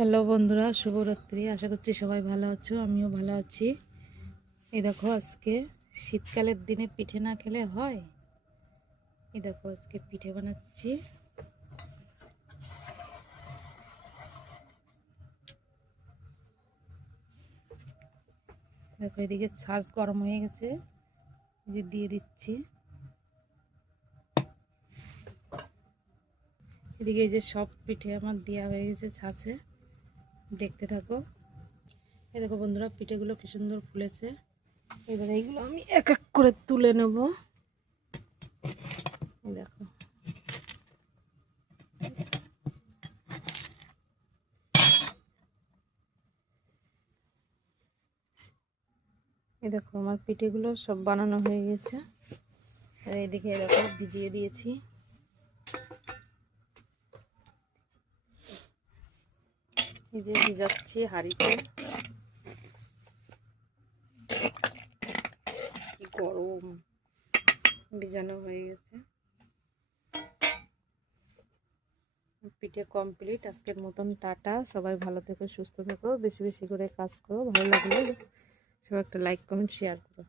Hello বন্ধুরা, শুভরাত্রি। আশা করছি সবাই ভালো আছো, আমিও ভালো আছি। এই দেখো, আজকে শীতকালের দিনে পিঠে না খেলে হয়। এই দেখো, আজকে পিঠে বানাচ্ছি। দেখো, এদিকে ছাঁচ গরম হয়ে গেছে, যে দিয়ে দিচ্ছি। এদিকে এই যে সব পিঠে আমার দেওয়া হয়ে গেছে ছাঁচে, দেখতে থাকো। এই দেখো বন্ধুরা, পিঠেগুলো কি সুন্দর ফুলেছে। এবারে এইগুলো আমি এক এক করে তুলে নেব। দেখো, এই দেখো আমার পিঠেগুলো সব বানানো হয়ে গেছে। আর এইদিকে দেখো ভিজিয়ে দিয়েছি। এই যে ভিজাচ্ছি হাঁড়িতে। কি গরম, ভিজানো হয়ে গেছে। পিঠে কমপ্লিট। আজকের মতন টাটা। সবাই ভালো থেকো, সুস্থ থেকো, বেশি বেশি করে কাজ করো। ভালো লাগলে সবাই একটা লাইক কমেন্ট শেয়ার করো।